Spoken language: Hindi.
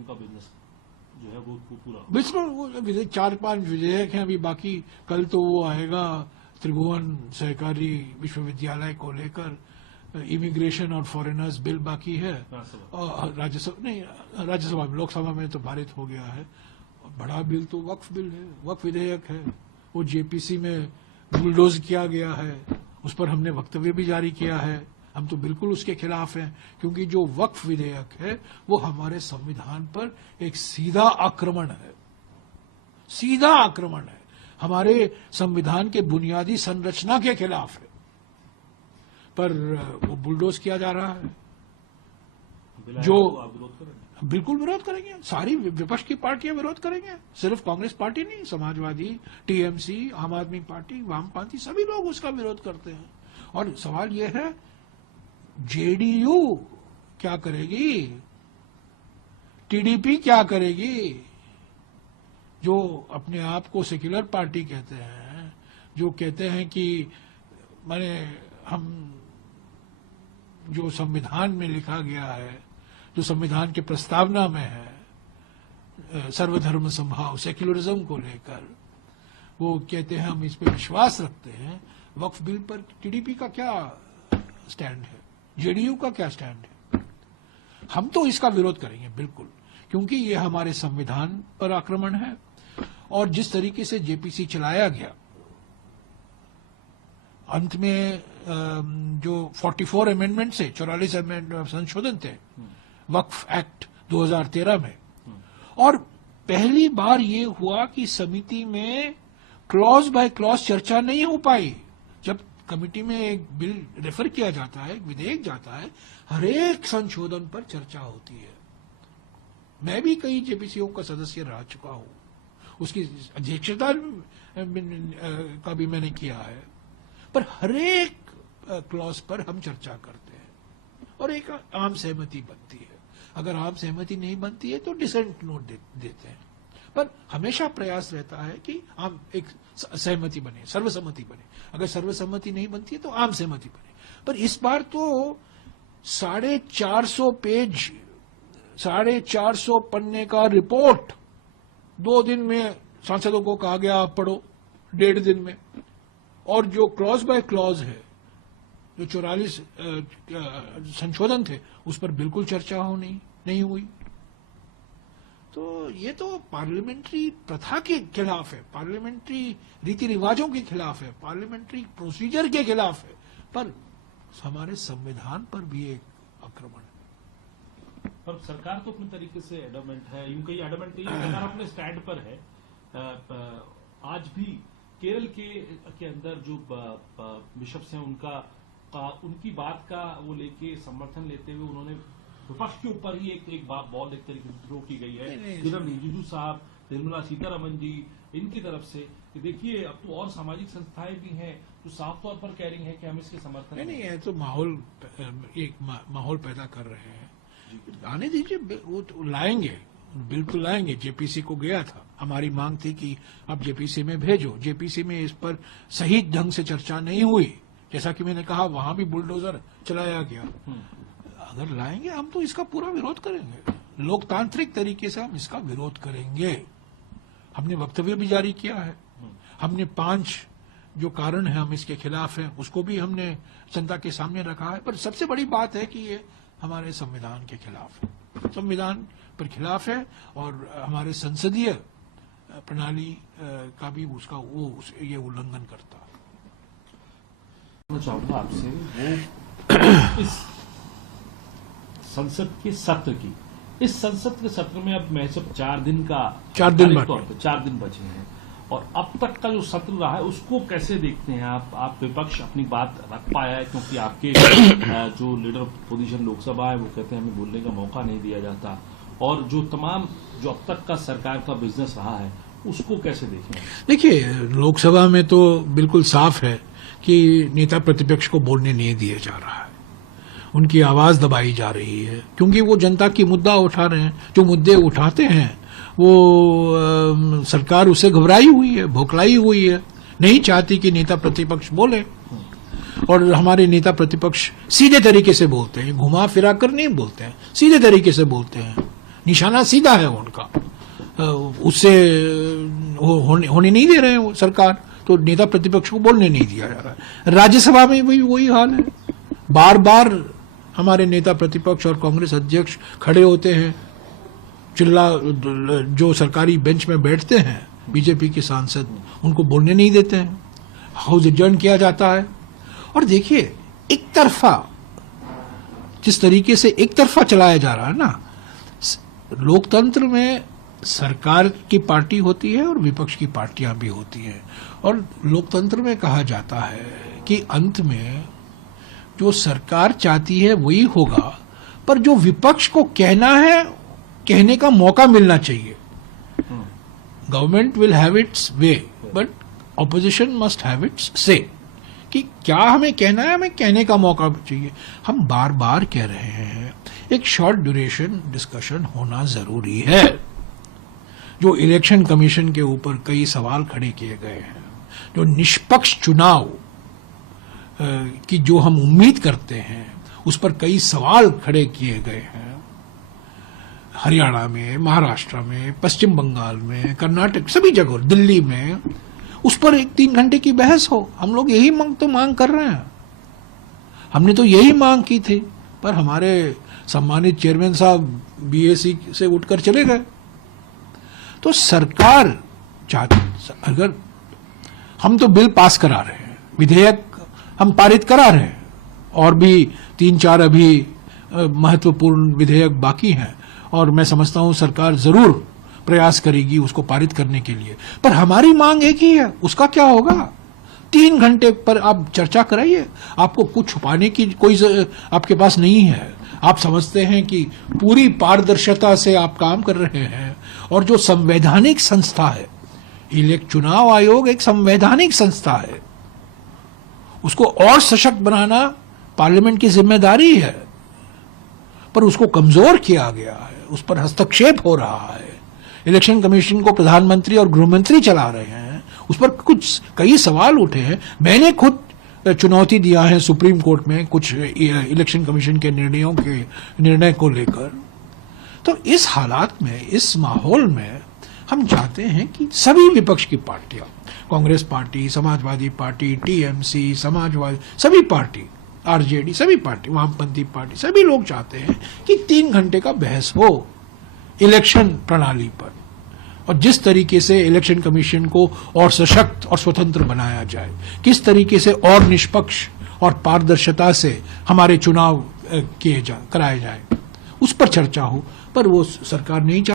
उनका बिजनेस जो है वो पूरा। बिल्कुल, वो 4-5 विधेयक हैं अभी बाकी। कल तो वो आएगा त्रिभुवन सहकारी विश्वविद्यालय को लेकर, इमिग्रेशन और फॉरेनर्स बिल बाकी है, और राज्यसभा में, लोकसभा में तो पारित हो गया है। बड़ा बिल तो वक्फ बिल है, वक्फ विधेयक है, वो जेपीसी में बुलडोज किया गया है, उस पर हमने वक्तव्य भी जारी किया है। हम तो बिल्कुल उसके खिलाफ हैं, क्योंकि जो वक्फ विधेयक है वो हमारे संविधान पर एक सीधा आक्रमण है, सीधा आक्रमण है, हमारे संविधान के बुनियादी संरचना के खिलाफ है, पर वो बुलडोज किया जा रहा है। जो बिल्कुल विरोध करेंगे, सारी विपक्ष की पार्टियां विरोध करेंगे, सिर्फ कांग्रेस पार्टी नहीं, समाजवादी, टीएमसी, आम आदमी पार्टी, वामपंथी, सभी लोग उसका विरोध करते हैं। और सवाल यह है जेडीयू क्या करेगी, टीडीपी क्या करेगी, जो अपने आप को सेक्युलर पार्टी कहते हैं, जो कहते हैं कि माने हम जो संविधान में लिखा गया है, जो संविधान की प्रस्तावना में है, सर्वधर्म समभाव, सेक्युलरिज्म को लेकर, वो कहते हैं हम इस पे विश्वास रखते हैं। वक्फ बिल पर टीडीपी का क्या स्टैंड है, जेडीयू का क्या स्टैंड है? हम तो इसका विरोध करेंगे बिल्कुल, क्योंकि ये हमारे संविधान पर आक्रमण है। और जिस तरीके से जेपीसी चलाया गया, अंत में जो 44 अमेंडमेंट से 44 संशोधन थे वक्फ एक्ट 2013 में, और पहली बार ये हुआ कि समिति में क्लॉज बाय क्लॉज चर्चा नहीं हो पाई। जब कमिटी में एक बिल रेफर किया जाता है, एक विधेयक जाता है, हर एक संशोधन पर चर्चा होती है। मैं भी कई जेपीसीओ का सदस्य रह चुका हूं, उसकी अध्यक्षता का भी मैंने किया है, पर हर एक क्लॉज पर हम चर्चा करते हैं और एक आम सहमति बनती है। अगर आम सहमति नहीं बनती है तो डिसेंट नोट देते हैं, पर हमेशा प्रयास रहता है कि आम एक सहमति बने, सर्वसम्मति बने। अगर सर्वसम्मति नहीं बनती है तो आम सहमति बने। पर इस बार तो 450 पेज, 450 पन्ने का रिपोर्ट 2 दिन में सांसदों को कहा गया आप पढ़ो, 1.5 दिन में। और जो क्लॉज बाय क्लॉज है, जो 44 संशोधन थे, उस पर बिल्कुल चर्चा नहीं हुई। तो ये तो पार्लियामेंट्री प्रथा के खिलाफ है, पार्लियामेंट्री रीति रिवाजों के खिलाफ है, पार्लियामेंट्री प्रोसीजर के खिलाफ है, पर हमारे संविधान पर भी एक आक्रमण है। पर सरकार तो अपने तरीके से एडमेंट है, यूं कहीं एडमेंट नहीं, सरकार अपने स्टैंड पर है। आज भी केरल के अंदर जो बिशप्स हैं उनकी बात का वो लेके समर्थन लेते हुए उन्होंने विपक्ष के ऊपर ही एक बॉल एक तरीके से थ्रो की गई है। किरण रिजिजू साहब, निर्मला सीतारमण जी, इनकी तरफ से कि देखिए अब तो और सामाजिक संस्थाएं भी हैं जो साफ तौर पर कह रही हैं कि हम इसके समर्थन नहीं है, तो माहौल पैदा कर रहे हैं। आने दीजिए, वो तो लाएंगे, बिल्कुल लाएंगे। जेपीसी को गया था, हमारी मांग थी कि आप जेपीसी में भेजो। जेपीसी में इस पर सही ढंग से चर्चा नहीं हुई, जैसा कि मैंने कहा, वहां भी बुलडोजर चलाया गया। अगर लाएंगे हम तो इसका पूरा विरोध करेंगे, लोकतांत्रिक तरीके से हम इसका विरोध करेंगे। हमने वक्तव्य भी जारी किया है, हमने 5 जो कारण है हम इसके खिलाफ हैं उसको भी हमने जनता के सामने रखा है। पर सबसे बड़ी बात है कि ये हमारे संविधान के खिलाफ है, संविधान पर खिलाफ है, और हमारे संसदीय प्रणाली का भी उसका ये उल्लंघन करता है। मैं चाहूंगा आपसे वो इस संसद के सत्र की, इस संसद के सत्र में अब महज 4 दिन बचे हैं, और अब तक का जो सत्र रहा है उसको कैसे देखते हैं आप विपक्ष अपनी बात रख पाया है? क्योंकि आपके जो लीडर पोजीशन लोकसभा है वो कहते हैं हमें बोलने का मौका नहीं दिया जाता, और जो तमाम जो अब तक का सरकार का बिजनेस रहा है उसको कैसे देखें? देखिए, लोकसभा में तो बिल्कुल साफ है कि नेता प्रतिपक्ष को बोलने नहीं दिया जा रहा है, उनकी आवाज दबाई जा रही है, क्योंकि वो जनता की मुद्दा उठा रहे हैं। जो मुद्दे उठाते हैं वो सरकार उससे घबराई हुई है, भोखलाई हुई है, नहीं चाहती कि नेता प्रतिपक्ष बोले। और हमारे नेता प्रतिपक्ष सीधे तरीके से बोलते हैं, घुमा फिरा कर नहीं बोलते हैं, सीधे तरीके से बोलते हैं। निशाना सीधा है उनका, उससे होने नहीं दे रहे हैं वो सरकार, तो नेता प्रतिपक्ष को बोलने नहीं दिया जा रहा है। राज्यसभा में भी वही हाल है, बार बार हमारे नेता प्रतिपक्ष और कांग्रेस अध्यक्ष खड़े होते हैं, जो सरकारी बेंच में बैठते हैं बीजेपी के सांसद, उनको बोलने नहीं देते हैं, हाउस एडजर्न किया जाता है। और देखिए, एक तरफा जिस तरीके से एक तरफा चलाया जा रहा है ना, लोकतंत्र में सरकार की पार्टी होती है और विपक्ष की पार्टियां भी होती हैं, और लोकतंत्र में कहा जाता है कि अंत में जो सरकार चाहती है वही होगा, पर जो विपक्ष को कहना है, कहने का मौका मिलना चाहिए। Government will have it's way, but opposition must have it's से, कि क्या हमें कहना है, हमें कहने का मौका चाहिए। हम बार बार कह रहे हैं एक शॉर्ट ड्यूरेशन डिस्कशन होना जरूरी है। जो इलेक्शन कमीशन के ऊपर कई सवाल खड़े किए गए हैं, जो निष्पक्ष चुनाव की जो हम उम्मीद करते हैं, उस पर कई सवाल खड़े किए गए हैं। हरियाणा में, महाराष्ट्र में, पश्चिम बंगाल में, कर्नाटक, सभी जगह, दिल्ली में, उस पर 1-3 घंटे की बहस हो। हम लोग यही मांग कर रहे हैं, हमने तो यही मांग की थी, पर हमारे सम्मानित चेयरमैन साहब बीएसी से उठकर चले गए। तो सरकार चाहती, अगर हम तो बिल पास करा रहे हैं, विधेयक हम पारित करा रहे हैं, और भी 3-4 अभी महत्वपूर्ण विधेयक बाकी हैं, और मैं समझता हूं सरकार जरूर प्रयास करेगी उसको पारित करने के लिए। पर हमारी मांग एक ही है, उसका क्या होगा? 3 घंटे पर आप चर्चा कराइए, आपको कुछ छुपाने की कोई आपके पास नहीं है। आप समझते हैं कि पूरी पारदर्शिता से आप काम कर रहे हैं, और जो संवैधानिक संस्था है, चुनाव आयोग एक संवैधानिक संस्था है, उसको और सशक्त बनाना पार्लियामेंट की जिम्मेदारी है, पर उसको कमजोर किया गया है, उस पर हस्तक्षेप हो रहा है। इलेक्शन कमीशन को प्रधानमंत्री और गृहमंत्री चला रहे हैं, उस पर कई सवाल उठे हैं। मैंने खुद चुनौती दिया है सुप्रीम कोर्ट में कुछ इलेक्शन कमीशन के निर्णय को लेकर। तो इस हालात में, इस माहौल में हम चाहते हैं कि सभी विपक्ष की पार्टियां, Congress party, Samajwadi party, TMC, Samajwadi, सभी पार्टी, आरजेडी, सभी पार्टी, वामपंथी पार्टी, सभी लोग चाहते हैं कि 3 घंटे का बहस हो इलेक्शन प्रणाली पर, और जिस तरीके से इलेक्शन कमीशन को और सशक्त और स्वतंत्र बनाया जाए, किस तरीके से और निष्पक्ष और पारदर्शिता से हमारे चुनाव कराए जाए, उस पर चर्चा हो। पर वो सरकार नहीं